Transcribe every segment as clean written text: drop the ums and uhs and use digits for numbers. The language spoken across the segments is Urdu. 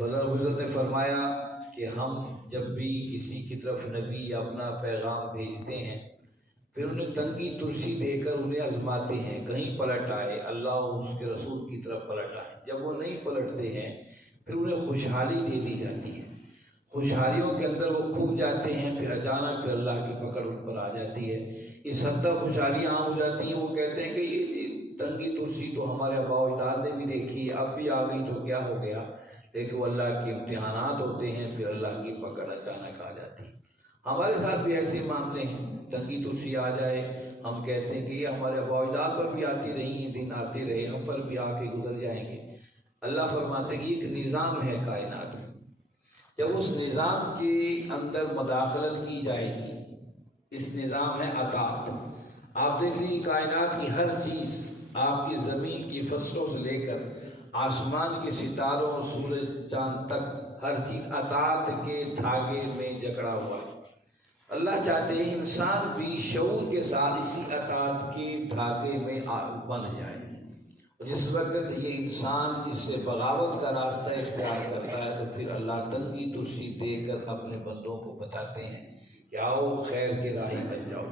تو اللہ رب العزت نے فرمایا کہ ہم جب بھی کسی کی طرف نبی یا اپنا پیغام بھیجتے ہیں پھر انہیں تنگی ترسی دے کر انہیں آزماتے ہیں، کہیں پلٹ آئے، اللہ اور اس کے رسول کی طرف پلٹ آئے۔ جب وہ نہیں پلٹتے ہیں پھر انہیں خوشحالی دے دی جاتی ہے، خوشحالیوں کے اندر وہ کھو جاتے ہیں، پھر اچانک پھر اللہ کی پکڑ ان پر آ جاتی ہے۔ اس حد تک خوشحالیاں عام ہو جاتی ہیں، وہ کہتے ہیں کہ یہ تنگی ترسی تو ہمارے آباء و اجداد نے بھی دیکھی ہے، اب بھی آ گئی تو کیا ہو گیا، لیکن وہ اللہ کے امتحانات ہوتے ہیں، پھر اللہ کی پکڑ اچانک آ جاتی ہے۔ ہمارے ساتھ بھی ایسے معاملے ہیں، تنگی ترسی آ جائے، ہم کہتے ہیں کہ یہ ہمارے آباء و اجداد پر بھی آتی رہی ہیں، دن آتے رہے، ہم پر بھی آ کے گزر جائیں گے۔ اللہ فرماتے ہیں کہ ایک نظام ہے کائنات میں، جب اس نظام کے اندر مداخلت کی جائے گی، اس نظام ہے اطاعت۔ آپ دیکھ لیجیے کائنات کی ہر چیز، آپ کی زمین کی فصلوں سے لے کر آسمان کے ستاروں، سورج چاند تک، ہر چیز اطاعت کے دھاگے میں جکڑا ہوا ہے۔ اللہ چاہتے ہیں انسان بھی شعور کے ساتھ اسی اطاعت کے دھاگے میں بندھ جائے۔ جس وقت یہ انسان اس سے بغاوت کا راستہ اختیار کرتا ہے تو پھر اللہ تنگی ترسی دے کر اپنے بندوں کو بتاتے ہیں کہ آؤ خیر کے راہی بن جاؤ۔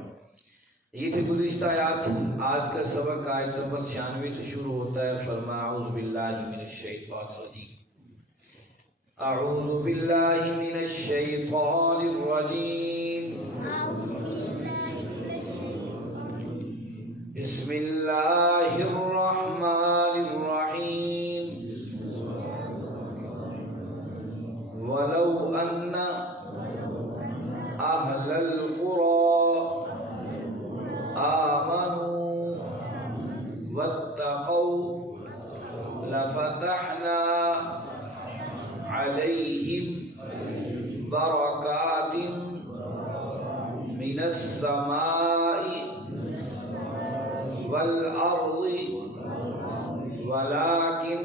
یہ تھے گزشتہ آیات۔ آج کا سبق آیت نمبر 96 سے شروع ہوتا ہے۔ فرمایا اعوذ باللہ من الشیطان الرجیم، اعوذ باللہ من الشیطان الرجیم، بسم اللہ الرحمن الرحیم، وَلَوْ أَنَّ أَهْلَ الْقُرَىٰ آمَنُوا وَاتَّقَوْا لَفَتَحْنَا عَلَيْهِمْ بَرَكَاتٍ مِّنَ السَّمَاءِ وَالْأَرْضِ وَلَٰكِن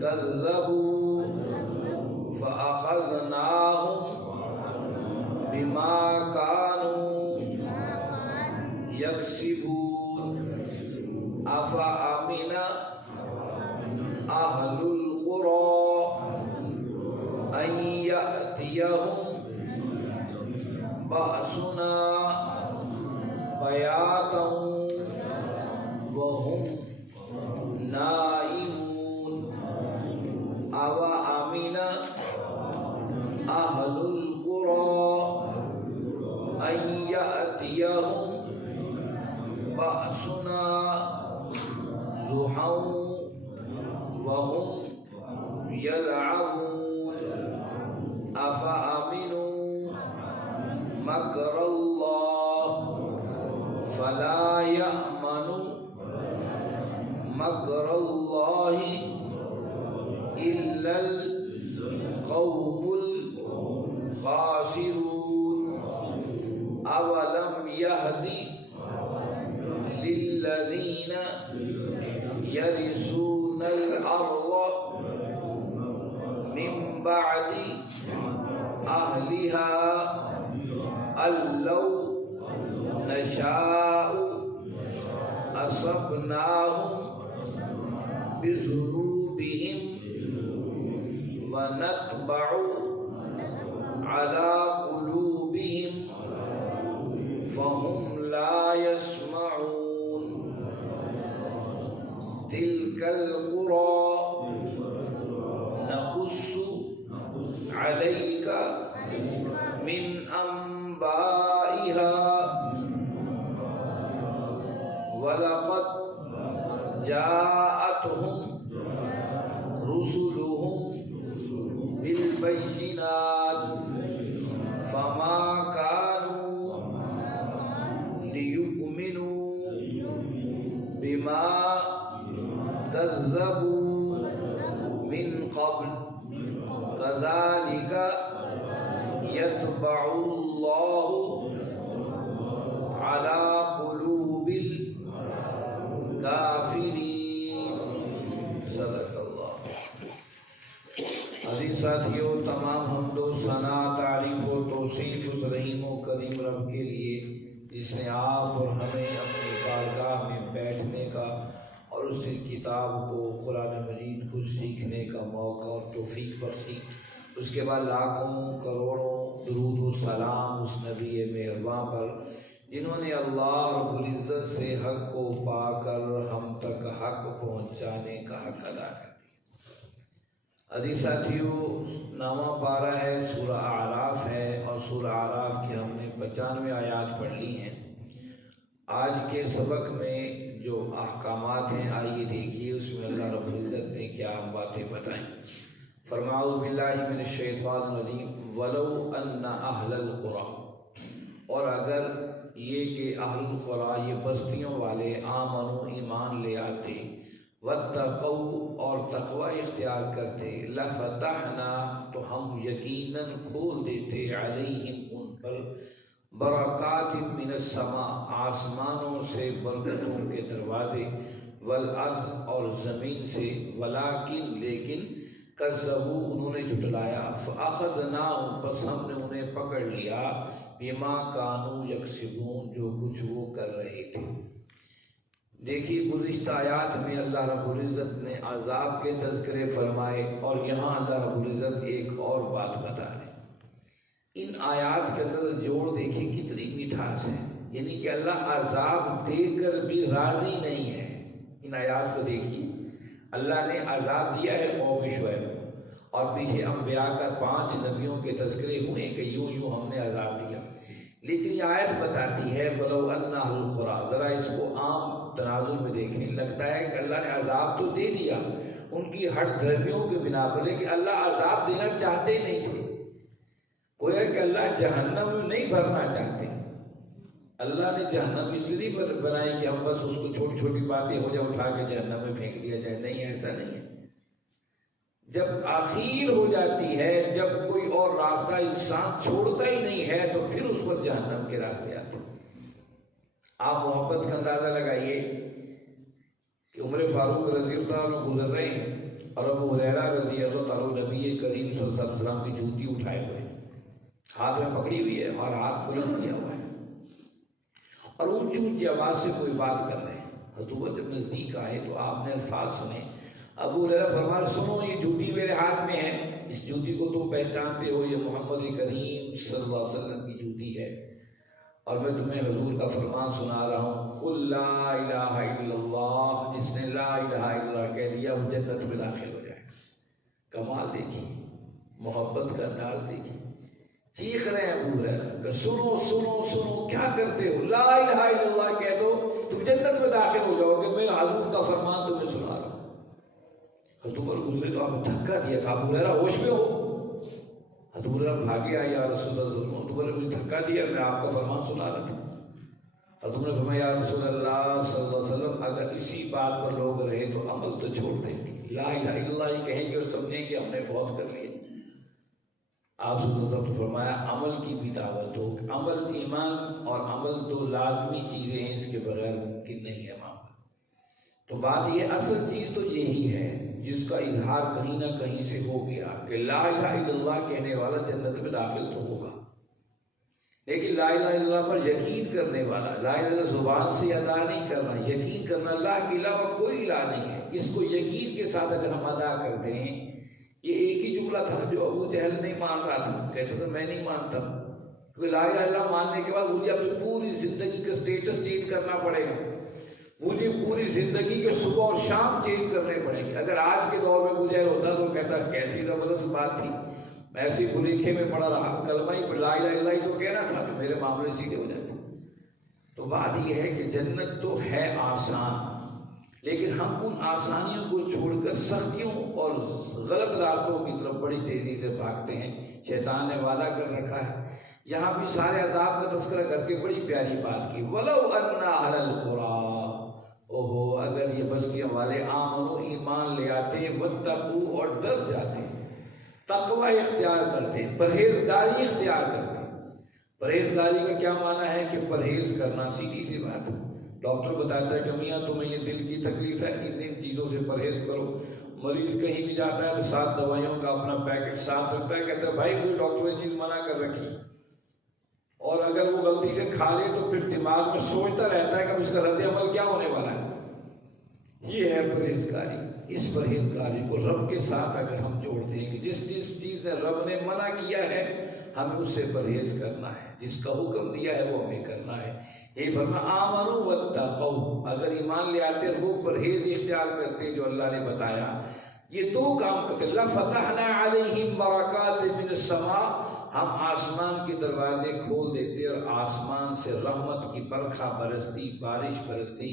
كَذَّبُوا فَأَخَذْنَاهُمْ بِمَا كَانُوا يَكْسِبُونَ أَفَأَمِنَ أَهْلُ الْقُرَىٰ أَن يَأْتِيَهُمْ بَأْسُنَا بَيَاتًا وَهُمْ نَائِمُونَ أَوَأَمِنَ أَهْلُ الْقُرَىٰ أَن يَأْتِيَهُمْ بَأْسُنَا ضُحًى وَهُمْ يَلْعَبُونَ أَفَأَمِنُوا مَكْرَ اللَّهِ فَلَا يَأْمَنُ مَكْرَ اللَّهِ إِلَّا الْقَوْمُ الْخَاسِرُونَ أَوَلَمْ يَهْدِ لِلَّذِينَ يَرِثُونَ الْأَرْضَ مِنْ بَعْدِ أَهْلِهَا أَن لَّوْ نَشَاءُ أَصَبْنَاهُمْ بِذُنُوبِهِمْ وَنَطْبَعُ عَلَىٰ قُلُوبِهِمْ فَهُمْ لَا يَسْمَعُونَ تِلْكَ الْقُرَىٰ نَقُصُّ عَلَيْكَ مِنْ أَنْبَائِهَا وَلَقَدْ جَاءَتْهُمْ رُسُلُهُم بِالْبَيِّنَاتِ فَمَا كَانُوا لِيُؤْمِنُوا بِمَا كَذَّبُوا مِنْ قَبْلُ كَذَلِكَ يَطْبَعُ اللَّهُ عَلَىٰ قُلُوبِ الْكَافِرِينَ۔ صدق اللہ۔ عزیز ساتھیوں، تمام حمد و ثنا، تعریف و توصیف اس رحیم و کریم رب کے لیے جس نے آپ اور ہمیں اپنی بارگاہ میں بیٹھنے کا اور اور اس کی کتاب کو قرآن مجید کو سیکھنے کا موقع اور توفیق بخشی۔ اس کے بعد لاکھوں کروڑوں درود و سلام اس نبی مہرباں پر جنہوں نے اللہ رب العزت سے حق کو پا کر ہم تک حق پہنچانے کا حق ادا کر دیا۔ عزیز ساتھیو، نامہ پارہ ہے سورہ اعراف ہے، اور سورہ اعراف کی ہم نے 95 آیات پڑھ لی ہیں۔ آج کے سبق میں جو احکامات ہیں آئیے دیکھیے اس میں اللہ رب العزت نے کیا باتیں بتائیں۔ فرمایا اعوذ باللہ من الشیطان الرجیم ولو ان اہل القری، اور اگر یہ کہ اہل القری یہ بستیوں والے آمنو ایمان لے آتے، واتقوا اور تقوی اختیار کرتے، لفتحنا تو ہم یقیناً کھول دیتے علیہم ان پر برکات من السماء آسمانوں سے برکتوں کے دروازے، والارض اور زمین سے، ولیکن لیکن کذبوا انہوں نے جھٹلایا، فاخذناہم پس ہم نے انہیں پکڑ لیا، بما کانوا یکسبون جو کچھ وہ کر رہے تھے۔ دیکھیے گزشتہ آیات میں اللہ رب العزت نے عذاب کے تذکرے فرمائے، اور یہاں اللہ رب العزت ایک اور بات بتا رہے۔ ان آیات کے اندر جوڑ دیکھیں کتنی مٹھاس ہے، یعنی کہ اللہ عذاب دے کر بھی راضی نہیں ہے۔ ان آیات کو دیکھیے، اللہ نے عذاب دیا ہے قوم شعیب، اور پیچھے انبیاء کا 5 نبیوں کے تذکرے ہوئے کہ یوں یوں ہم نے عذاب دیا، لیکن یہ آیت بتاتی ہے ولو ان اہل القری، ذرا اس کو عام تناظر میں دیکھیں، لگتا ہے کہ اللہ نے عذاب تو دے دیا ان کی ہٹ دھرمیوں کے بنا پر، لیکن اللہ عذاب دینا چاہتے نہیں تھے۔ گویا کہ اللہ جہنم میں نہیں بھرنا چاہتے۔ اللہ نے جہنم اس لیے بنائی کہ ہم بس اس کو چھوٹی چھوٹی باتیں ہو جائے اٹھا کے جہنم میں پھینک دیا جائے، نہیں ایسا نہیں ہے۔ جب آخیر ہو جاتی ہے، جب کوئی اور راستہ انسان چھوڑتا ہی نہیں ہے تو پھر اس پر جہنم کے راستے آتے ہیں۔ آپ محبت کا اندازہ لگائیے کہ عمر فاروق رضی اللہ عنہ گزر رہے ہیں اور ابو ہریرہ رضی اللہ عنہ نبی کریم صلی اللہ علیہ وسلم کی جوتی اٹھائے ہوئے ہیں، ہاتھ میں پکڑی ہوئی ہے اور ہاتھ بلند کیا ہوا ہے، اور اونچی اونچی آواز سے کوئی بات کر رہے ہیں۔ حضور جب نزدیک آئے تو آپ نے الفاظ سنے، ابو ہریرہ فرمایا سنو یہ جوتی میرے ہاتھ میں ہے، اس جوتی کو تم پہچانتے ہو، یہ محمد کریم صلی اللہ علیہ وسلم کی جوتی ہے، اور میں تمہیں حضور کا فرمان سنا رہا ہوں، قل لا الہ الا اللہ، جس نے لا الہ الا اللہ کہہ دیا وہ جنت میں داخل ہو جائے گا۔ کمال دیکھیے، محبت کا انداز دیکھیے، چیخ رہے ہیں ابو ہریرہ کہ سنو سنو سنو، کیا کرتے ہو، لا الہ الا اللہ کہہ دو تم جنت میں داخل ہو جاؤ گے، میں حضور کا فرمان تمہیں سنا رہا ہوں۔ حضرت عمر گزرے تو آپ نے دھکا دیا کہ ابو ہریرہ ہوش میں ہو؟ حضرت عمر بھاگے آئے، یا رسول اللہ صلی اللہ علیہ وسلم، تمہیں مجھے دھکا دیا، میں آپ کا فرمان سنا رہا تھا۔ حضرت عمر نے فرمایا یا رسول اللہ صلی اللہ علیہ وسلم، اگر اسی بات پر لوگ رہے تو عمل تو چھوڑ دیں گے، لا الہ الا اللہ یہ کہیں گے اور سمجھیں کہ ہم نے بہت کر لیا۔ آپ صلی اللہ علیہ وسلم نے فرمایا عمل کی بھی دعوت ہو، عمل ایمان اور عمل تو لازمی چیزیں ہیں، اس کے بغیر ممکن نہیں ہے معاملہ۔ تو بات یہ اصل چیز تو یہی ہے جس کا اظہار کہیں نہ کہیں سے ہو گیا کہ لا الہ الا اللہ کہنے والا جنت میں داخل تو ہوگا، لیکن لا الہ الا اللہ پر یقین کرنے والا، لا الہ الا اللہ زبان سے ادا نہیں کرنا، یقین کرنا اللہ کے علاوہ کوئی الہ نہیں ہے، اس کو یقین کے ساتھ اگر ہم ادا کرتے ہیں۔ یہ ایک ہی جملہ تھا جو ابو جہل نہیں مان رہا تھا، کہتا تھا میں نہیں مانتا، کیونکہ لا الہ الا اللہ ماننے کے بعد مجھے اپنی پوری زندگی کا سٹیٹس چینج کرنا پڑے گا، مجھے پوری زندگی کے صبح اور شام چینج کرنے پڑیں گے۔ اگر آج کے دور میں ابو جہل ہوتا تو کہتا کیسی زبردست بات تھی، میں ایسی بھلیکھے میں پڑا رہا، کلمہ ہی لا الہ الا اللہ تو کہنا تھا تو میرے معاملے سیدھے ہو جاتے۔ تو بات یہ ہے کہ جنت تو ہے آسان، لیکن ہم ان آسانیوں کو چھوڑ کر سختیوں اور غلط راستوں کی طرف بڑی تیزی سے بھاگتے ہیں۔ شیطان نے وعدہ کر رکھا ہے، یہاں بھی سارے عذاب کا تذکرہ کر کے بڑی پیاری بات کی، وَلَوْ أَنَّ أَهْلَ الْقُرَىٰ، اوہو اگر یہ بستیاں والے آمنوا ایمان لے آتے، واتقوا اور ڈر جاتے، تقوی اختیار کرتے، پرہیزگاری اختیار کرتے۔ پرہیزگاری کا کیا معنی ہے کہ پرہیز کرنا، سیدھی سی بات ہے۔ ڈاکٹر بتاتا ہے کہ میاں تمہیں یہ دل کی تکلیف ہے، ان چیزوں سے پرہیز کرو۔ مریض کہیں بھی جاتا ہے تو 7 دوائیوں کا اپنا پیکٹ ساتھ رکھتا ہے، کہتا ہے بھائی کوئی ڈاکٹر نے چیز منع کر رکھی، اور اگر وہ غلطی سے کھا لے تو پھر دماغ میں سوچتا رہتا ہے کہ اب اس کا رد عمل کیا ہونے والا ہے۔ یہ ہے پرہیزگاری۔ اس پرہیزگاری کو رب کے ساتھ اگر ہم جوڑ دیں کہ جس چیز نے رب نے منع کیا ہے ہمیں اس سے پرہیز کرنا ہے، جس کا حکم دیا ہے وہ ہمیں کرنا ہے۔ یہ فرمایا آمنوا واتقوا، اگر ایمان لے آتے وہ پرہیز اختیار کرتے جو اللہ نے بتایا، یہ دو کام کرتے لفتحنا علیہم برکات من السماء، ہم آسمان کے دروازے کھول دیتے اور آسمان سے رحمت کی برکھا برستی، بارش برستی،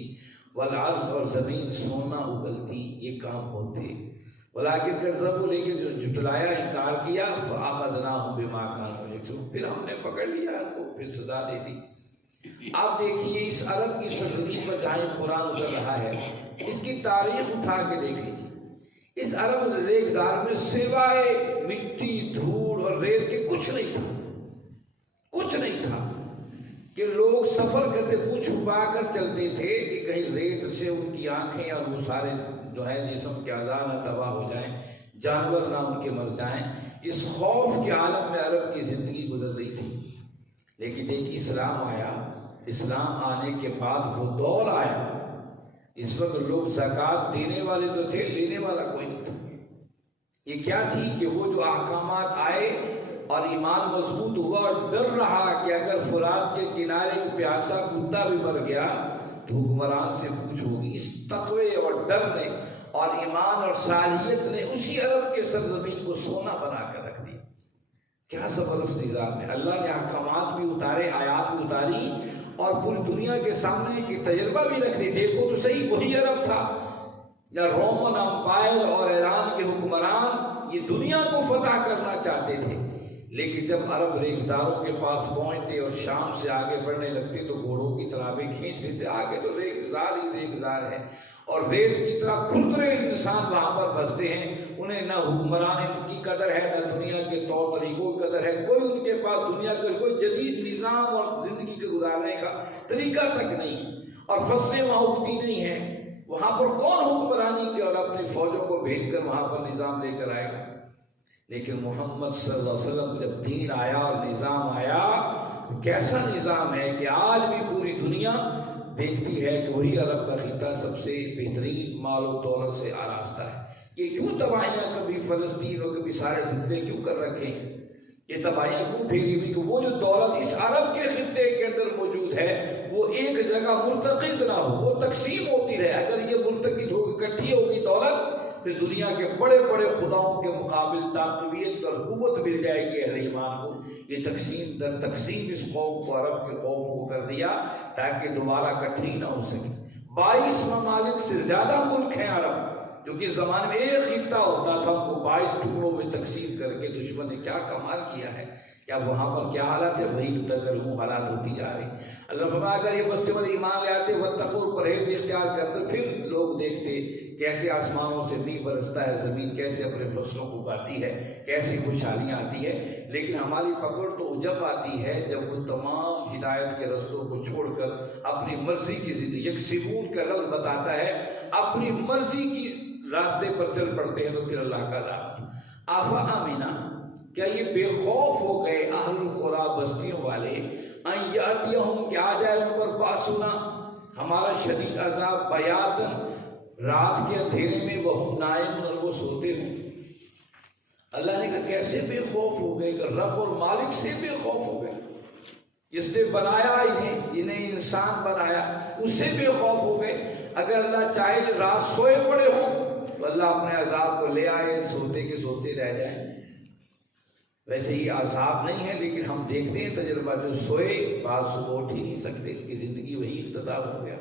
والارض اور زمین سونا اگلتی، یہ کام ہوتے۔ ولیکن کذبوا، لیکن جو جھٹلایا انکار کیا، فاخذناہم بما کانوا یکسبون، پھر ہم نے پکڑ لیا ان کو، پھر سزا دے دی۔ آپ دیکھیے اس عرب کی سرزمین پر جہاں قرآن اتر رہا ہے اس کی تاریخ اٹھا کے دیکھ لیجیے۔ اس عرب ریگزار میں سوائے مٹی، دھوڑ اور ریت کے کچھ نہیں تھا، کچھ نہیں تھا کہ لوگ سفر کرتے منہ چھپا کر چلتے تھے کہ کہیں ریت سے ان کی آنکھیں اور وہ سارے جو ہے جسم کے اعضاء نہ تباہ ہو جائیں، جانور نہ ان کے مر جائیں۔ اس خوف کے عالم میں عرب کی زندگی گزر رہی تھی۔ لیکن دیکھیے اسلام آیا، اسلام آنے کے بعد وہ دور آیا اس وقت لوگ زکوٰۃ دینے والے تو تھے، لینے والا کوئی نہیں تھا۔ یہ کیا تھی کہ وہ جو احکامات آئے اور ایمان مضبوط ہوا اور ڈر رہا کہ اگر فرات کے کنارے پیاسا کتا بھی مر گیا تو حکمران سے پوچھ ہوگی۔ اس تقوی اور ڈر نے اور ایمان اور صالحیت نے اسی عرب کے سرزمین کو سونا بنا کر رکھ دیا۔ کیا زبردست نظام ہے! اللہ نے احکامات بھی اتارے، آیات بھی اتاری اور پوری دنیا کے سامنے کی تجربہ بھی رکھ دی۔ دیکھو تو صحیح، وہی عرب تھا یا رومن امپائر اور ایران کے حکمران یہ دنیا کو فتح کرنا چاہتے تھے، لیکن جب عرب ریگزاروں کے پاس پہنچتے اور شام سے آگے بڑھنے لگتے تو گھوڑوں کی طرح کھینچ لیتے، آگے تو ریگزار ہی ریگزار ہے اور ریت کی طرح کھردرے انسان وہاں پر بستے ہیں۔ انہیں نہ حکمران کی قدر ہے، نہ دنیا کے طور طریقوں کی قدر ہے، کوئی ان کے پاس دنیا کا کوئی جدید نظام اور زندگی کے گزارنے کا طریقہ تک نہیں، اور فصلیں وہاں اگتی نہیں ہیں۔ وہاں پر کون حکمرانی کے اور اپنی فوجوں کو بھیج کر وہاں پر نظام لے کر آئے گا؟ لیکن محمد صلی اللہ علیہ وسلم جب دین آیا اور نظام آیا، کیسا نظام ہے کہ آج بھی پوری دنیا دیکھتی ہے کہ وہی عرب کا خطہ سب سے بہترین مال و دولت سے آراستہ ہے۔ یہ کیوں تباہیاں کبھی فلسطین اور کبھی سارے سلسلے کیوں کر رکھے ہیں؟ یہ تباہیاں کیوں پھیلی ہوئی کہ وہ جو دولت اس عرب کے خطے کے اندر موجود ہے وہ ایک جگہ مرتکز نہ ہو، وہ تقسیم ہوتی رہے۔ اگر یہ مرتکز ہو اکٹھی ہوگی دولت پھر دنیا کے بڑے بڑے خداؤں کے مقابل طاقت اور قوت مل جائے گی اہل ایمان کو۔ یہ تقسیم در تقسیم اس قوم کو، عرب کے قوم کو کر دیا تاکہ دوبارہ اکٹھی نہ ہو سکے۔ 22 ممالک سے زیادہ ملک ہیں عرب، جو کہ زمانے میں ایک خطہ ہوتا تھا، ان کو 22 ٹکڑوں میں تقسیم کر کے دشمن نے کیا کمال کیا ہے۔ کیا وہاں پر کیا حالات ہے؟ وہی متغیر حالات ہوتی جا رہی۔ اللہ فرمایا اگر یہ بستے والے ایمان لے آتے، واتقوا، پرہیز اختیار کرتے، پھر لوگ دیکھتے کیسے آسمانوں سے میگھ برستا ہے، زمین کیسے اپنے فصلوں کو اگاتی ہے، کیسی خوشحالیاں آتی ہے۔ لیکن ہماری پکڑ تو جب آتی ہے جب وہ تمام ہدایت کے رستوں کو چھوڑ کر اپنی مرضی کی زندگی، یکسبون کا لفظ بتاتا ہے اپنی مرضی کی راستے پر چل پڑتے ہیں، تو پھر اللہ کا عذاب۔ آفا آمینہ، کیا یہ بے خوف ہو گئے اہل القریٰ، بستیوں والے، ان یاتیہم، کہ آ جائے ان پر باسنا، ہمارا شدید عذاب، بیاتن، رات کے اندھیرے میں، وہم نائمون، اور وہ سوتے ہوں۔ اللہ نے کہا کیسے بے خوف ہو گئے کہ رب اور مالک سے بے خوف ہو گئے، جس نے بنایا انہیں انسان بنایا، اس سے بے خوف ہو گئے۔ اگر اللہ چاہے رات سوئے پڑے ہوں تو اللہ اپنے عذاب کو لے آئے، سوتے کے سوتے رہ جائیں۔ ویسے یہ عذاب نہیں ہے، لیکن ہم دیکھتے ہیں تجربہ، جو سوئے بعد صبح اٹھ ہی نہیں سکتے، اس کی زندگی وہی اختتام ہو گیا۔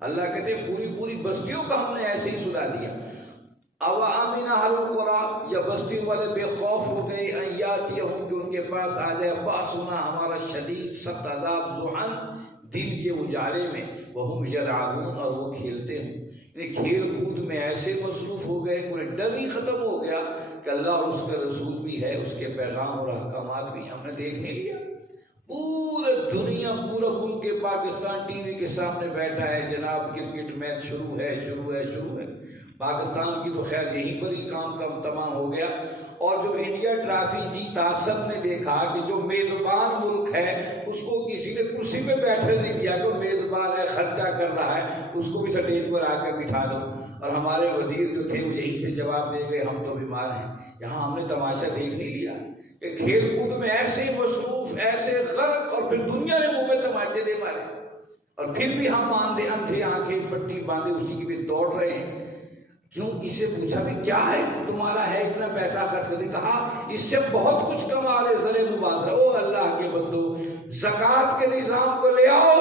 اللہ کہتے ہیں پوری پوری بستیوں کا ہم نے ایسے ہی سلا دیا۔ او امن اہل القریٰ، یا بستیوں والے بے خوف ہو گئے، ان یاتیہم، کہ ان کے پاس آ جائے، باسنا، ہمارا شدید سخت عذاب، ضحیٰ، دن کے اجالے میں، وہم یلعبون، اور وہ کھیلتے ہیں۔ یعنی کھیل کود میں ایسے مصروف ہو گئے، کوئی ڈر ہی ختم ہو گیا کہ اللہ اور اس کا رسول بھی ہے، اس کے پیغام اور احکامات بھی ہم نے دیکھ نہیں لیا۔ پورے دنیا، پورا ملک کے پاکستان ٹی وی کے سامنے بیٹھا ہے، جناب کرکٹ میچ شروع ہے۔ پاکستان کی تو خیر یہیں پر ہی کام تمام ہو گیا۔ اور جو انڈیا ٹرافی جیتا، سب نے دیکھا کہ جو میزبان ملک ہے اس کو کسی نے کرسی پہ بیٹھنے نہیں دیا، جو میزبان ہے، خرچہ کر رہا ہے، اس کو بھی سٹیج پر آ کے بٹھا دو۔ اور ہمارے وزیر جو تھے وہ یہیں سے جواب دے گئے ہم تو بیمار ہیں۔ یہاں ہم نے تماشا دیکھ نہیں لیا کہ کھیل کود میں ایسے مصروف، ایسے غرق، اور پھر دنیا نے منہ میں تماچے دے مارے، اور پھر بھی ہم اندھے آنکھیں پٹی باندھے اسی کے بھی دوڑ رہے ہیں۔ کیوں؟ اسے پوچھا بھی کیا ہے تمہارا، ہے اتنا پیسہ خرچ کر دے؟ کہا اس سے بہت کچھ کما رہے، زر مبادرہ۔ او اللہ کے بندو، زکوٰۃ کے نظام کو لے آؤ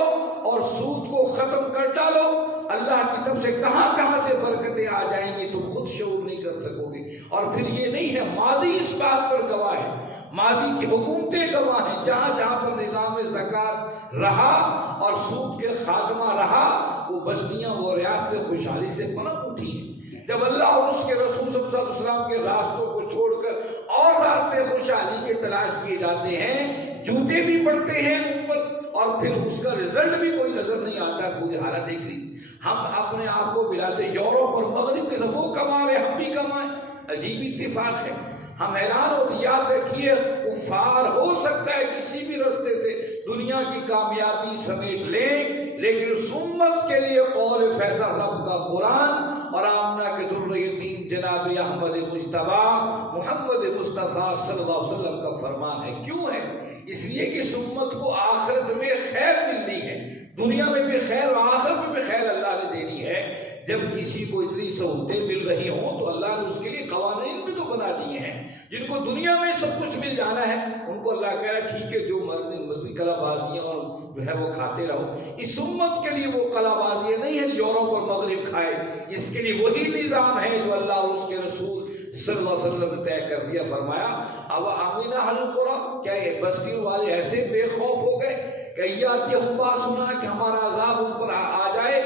اور سود کو ختم کر ڈالو، اللہ کی طرف سے کہاں سے برکتیں آ جائیں گی تم خود شعور نہیں کر سکو گے۔ اور پھر یہ نہیں ہے، ماضی اس بات پر گواہ ہے، ماضی کی حکومتیں گواہ ہیں، جہاں پر نظام زکوٰۃ رہا اور سود کے خاتمہ رہا، وہ بستیاں، وہ ریاستیں خوشحالی سے پنپ اٹھی ہیں۔ جب اللہ اور اس کے رسول صلی اللہ علیہ وسلم کے راستوں کو چھوڑ کر اور راستے خوشحالی کے تلاش کیے جاتے ہیں، جوتے بھی پڑتے ہیں اوپر، اور پھر اس کا رزلٹ بھی کوئی نظر نہیں آتا۔ کوئی حالت دیکھ لی، ہم اپنے آپ کو ملاتے یورپ اور مغرب کے سب، وہ کما رہے ہم بھی کمائیں، عجیب اتفاق ہے۔ ہم حیران ہوتے، یاد رکھیے کفار ہو سکتا ہے کسی بھی راستے سے دنیا کی کامیابی سمیٹ لیں، لیکن اس امت کے لیے قول فیصل رب کا قرآن اور آمنہ کے در یتیم جناب احمد مجتبی محمد مصطفیٰ صلی اللہ علیہ وسلم کا فرمان ہے۔ کیوں ہے؟ اس لیے کہ اس امت کو آخرت میں خیر ملنی ہے، دنیا میں بھی خیر اور آخرت میں بھی خیر اللہ نے دینی ہے۔ جب کسی کو اتنی سہولتیں مل رہی ہوں تو اللہ نے اس کے لیے قوانین بھی تو بنا دیے ہیں۔ جن کو دنیا میں سب کچھ مل جانا ہے ان کو اللہ کہہ رہا ہے ٹھیک ہے، جو مرضی کلا بازیاں اور جو ہے وہ کھاتے رہو۔ اس امت کے لیے وہ کلا بازیاں نہیں ہے یورپ اور مغرب کھائے، اس کے لیے وہی نظام ہے جو اللہ اور اس کے رسول صلی اللہ علیہ وسلم نے طے کر دیا۔ فرمایا اب امین اہل القری، کیا یہ بستیوں والے ایسے بے خوف ہو گئے کہ یاتیہم باسنا، کہ ہمارا عذاب ان پر آ جائے،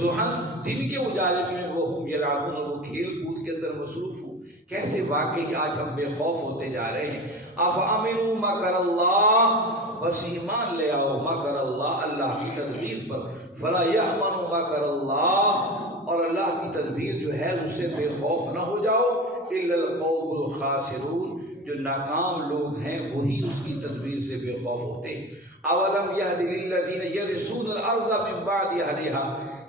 ضحن دن کے اجالے میں، وہ ہم یلعبون، وہ کھیل کود کے اندر مصروف ہو۔ کیسے واقعی آج ہم بے خوف ہوتے جا رہے ہیں۔ افامنوا مکر اللہ، بس ایمان لے آؤ مکر اللہ، اللہ کی تدبیر پر، فلا یأمن مکر اللہ، اور اللہ کی تدبیر جو ہے اس سے بے خوف نہ ہو جاؤ، الا القوم الخاسرون، جو ناکام لوگ ہیں وہی اس کی تدبیر سے بے خوف ہوتے ہیں۔ اولم یہد للذین یرثون الارض من بعد اہلها،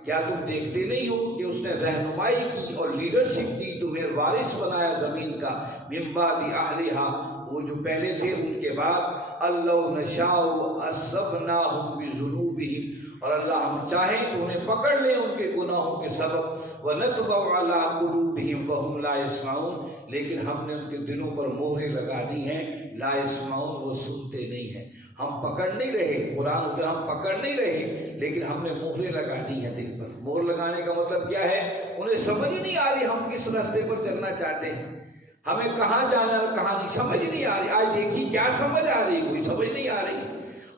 کیا تم دیکھتے نہیں ہو کہ اس نے رہنمائی کی اور لیڈرشپ دی، تمہیں وارث بنایا زمین کا، من بعد اہلها، وہ جو پہلے تھے ان کے بعد، اللہ نشاء اصبناہم بذنوبہم، اور اللہ ہم چاہیں تو انہیں پکڑ لیں ان کے گناہوں کے سبب، وَنَطْبَعُ عَلَىٰ قُلُوبِهِمْ فَهُمْ لَا يَسْمَعُونَ، لیکن ہم نے ان کے دلوں پر مہریں لگا دی ہیں، لا يسمعون، وہ سنتے نہیں ہیں۔ ہم پکڑ نہیں رہے، قرآن اتنا ہم پکڑ نہیں رہے، لیکن ہم نے مہریں لگا دی ہیں دل پر۔ مہر لگانے کا مطلب کیا ہے؟ انہیں سمجھ نہیں آ رہی ہم کس راستے پر چلنا چاہتے ہیں، ہمیں کہاں جانا ہے اور کہاں نہیں، سمجھ نہیں آ رہی۔ آج دیکھیے کیا سمجھ آ رہی، کوئی سمجھ نہیں آ رہی۔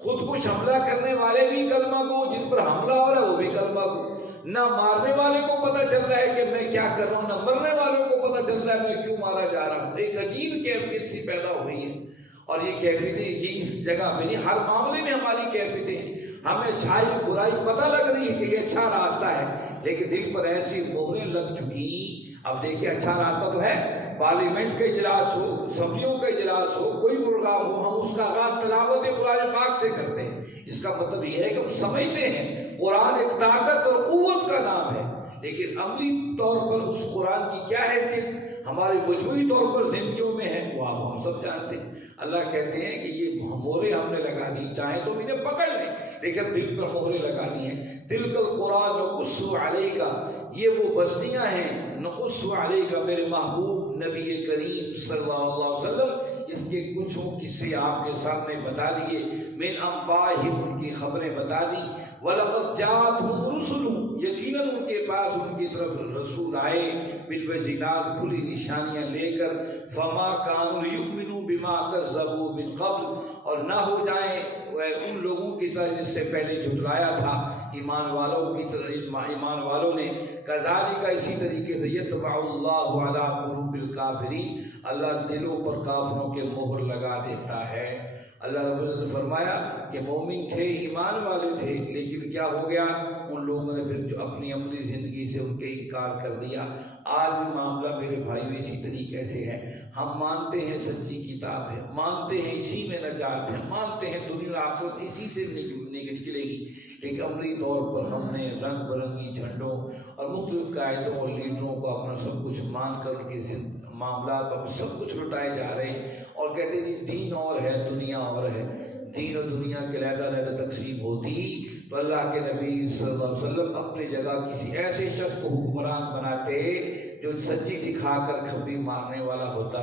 خود کش حملہ کرنے والے بھی کلمہ گو، جن پر حملہ ہو رہا ہے وہ بھی کلمہ گو۔ نہ مارنے والے کو پتہ چل رہا ہے کہ میں کیا کر رہا ہوں، نہ مرنے والوں کو پتہ چل رہا ہے میں کیوں مارا جا رہا ہوں۔ ایک عجیب کیفیت سی پیدا ہو گئی ہے، اور یہ کیفیتیں یہ اس جگہ پہ نہیں، ہر معاملے میں ہماری کیفیتیں ہیں۔ ہمیں اچھائی برائی پتہ لگ رہی ہے کہ یہ اچھا راستہ ہے، لیکن دل پر ایسی مہریں لگ چکی۔ اب دیکھیں اچھا راستہ تو ہے، پارلیمنٹ کا اجلاس ہو، اسمبلیوں کا اجلاس ہو، کوئی پروگرام ہو، ہم اس کا آغاز تلاوت قرآن پاک سے کرتے ہیں۔ اس کا مطلب یہ ہے کہ ہم سمجھتے ہیں قرآن ایک طاقت اور قوت کا نام ہے، لیکن عملی طور پر اس قرآن کی کیا حیثیت ہمارے مجموعی طور پر زندگیوں میں ہے وہ آپ ہم سب جانتے ہیں۔ اللہ کہتے ہیں کہ یہ مہریں ہم نے لگا دی، چاہیں تو انہیں پکڑ لیں، لیکن دل پر مہریں لگا دی ہیں۔ تلک القریٰ نقص علیک، یہ وہ بستیاں ہیں، نقص علیک، میرے محبوب نبی کریم صلی اللہ علیہ وسلم، اس کے کچھ قصے آپ کے سامنے بتا دیے، من انبائہم، ان کی خبریں بتا دی، وَلَقَدْ جَاءَتْهُمْ رُسُلُهُمْ، یقیناً ان کے پاس ان کی طرف رسول آئے، بالبینات، کھلی نشانیاں لے کر، فَمَا كَانُوا لِيُؤْمِنُوا بِمَا كَذَّبُوا مِن قَبْلُ، اور نہ ہو جائیں ان لوگوں کی طرح جس سے پہلے جھٹلایا تھا، ایمان والوں کی طرح ایمان والوں نے، کذالک، اسی طریقے سے، یطبع اللہ علی قلوب الکافرین، اللہ دلوں پر کافروں کے مہر لگا دیتا ہے۔ اللہ رب العزت نے فرمایا کہ مومن تھے، ایمان والے تھے، لیکن کیا ہو گیا؟ ان لوگوں نے پھر جو اپنی زندگی سے ان کے انکار کر دیا۔ آج بھی معاملہ میرے بھائیو اسی طریقے سے ہے، ہم مانتے ہیں سچی کتاب ہے، مانتے ہیں اسی میں نجات ہے، مانتے ہیں دنیا آخرت اسی سے نکلے گی، ایک عملی طور پر ہم نے رنگ برنگی جھنڈوں اور مختلف قائدوں اور لیڈروں کو اپنا سب کچھ مان کر ان کی معاملات پر سب کچھ لٹائے جا رہے ہیں اور کہتے ہیں جی دین اور ہے دنیا اور ہے. دین اور دنیا کے علیحدہ علیحدہ تقسیم ہوتی تو اللہ کے نبی صلی اللہ علیہ وسلم اپنی جگہ کسی ایسے شخص کو حکمران بناتے جو سچی دکھا کر کھپی مارنے والا ہوتا.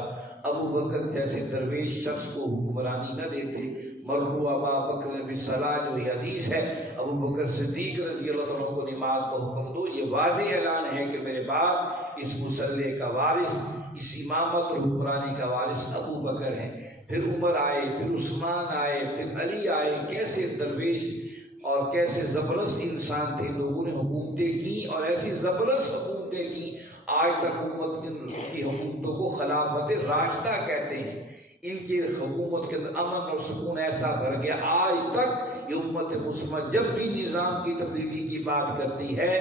ابو بکر جیسے درویش شخص کو حکمرانی نہ دیتے. مرحو ابا بکر بالصلاۃ جو یہ حدیث ہے ابو بکر صدیق رضی اللہ عنہ کو نماز کا حکم دو. یہ واضح اعلان ہے کہ میرے بعد اس مصلی کا وارث اس امامت اور حکمرانی کا وارث ابو بکر ہیں. پھر عمر آئے, پھر عثمان آئے, پھر علی آئے. کیسے درویش اور کیسے زبردست انسان تھے. لوگوں نے حکومتیں کی اور ایسی زبردست حکومتیں کی. آج تک حکومت کی حکومتوں کو خلافت راشدہ کہتے ہیں. ان کی حکومت کے اندر امن اور سکون ایسا بھر گیا. آج تک یہ امت مسلمہ جب بھی نظام کی تبدیلی کی بات کرتی ہے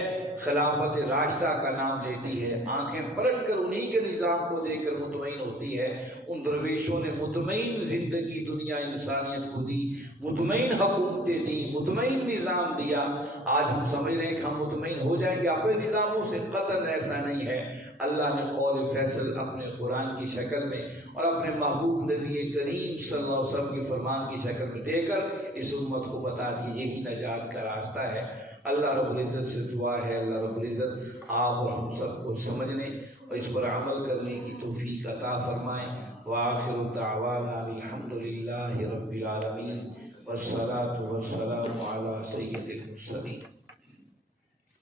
خلافت راشدہ کا نام لیتی ہے. آنکھیں پلٹ کر انہی کے نظام کو دیکھ کر مطمئن ہوتی ہے. ان درویشوں نے مطمئن زندگی دنیا انسانیت کو دی, مطمئن حکومتیں دی, مطمئن نظام دیا. آج ہم سمجھ رہے ہیں کہ ہم مطمئن ہو جائیں گے اپنے نظاموں سے. قطعاً ایسا نہیں ہے. اللہ نے قول فیصل اپنے قرآن کی شکل میں اور اپنے محبوب نبی کریم صلی اللہ علیہ وسلم کے فرمان کی شکل میں دے کر اس امت کو بتا دی یہی نجات کا راستہ ہے. اللہ رب العزت سے دعا ہے اللہ رب العزت آپ اور ہم سب کو سمجھنے اور اس پر عمل کرنے کی توفیق عطا فرمائیں. وآخر دعوانا الحمد للہ رب العالمین والصلاة والسلام علی سید المرسلین.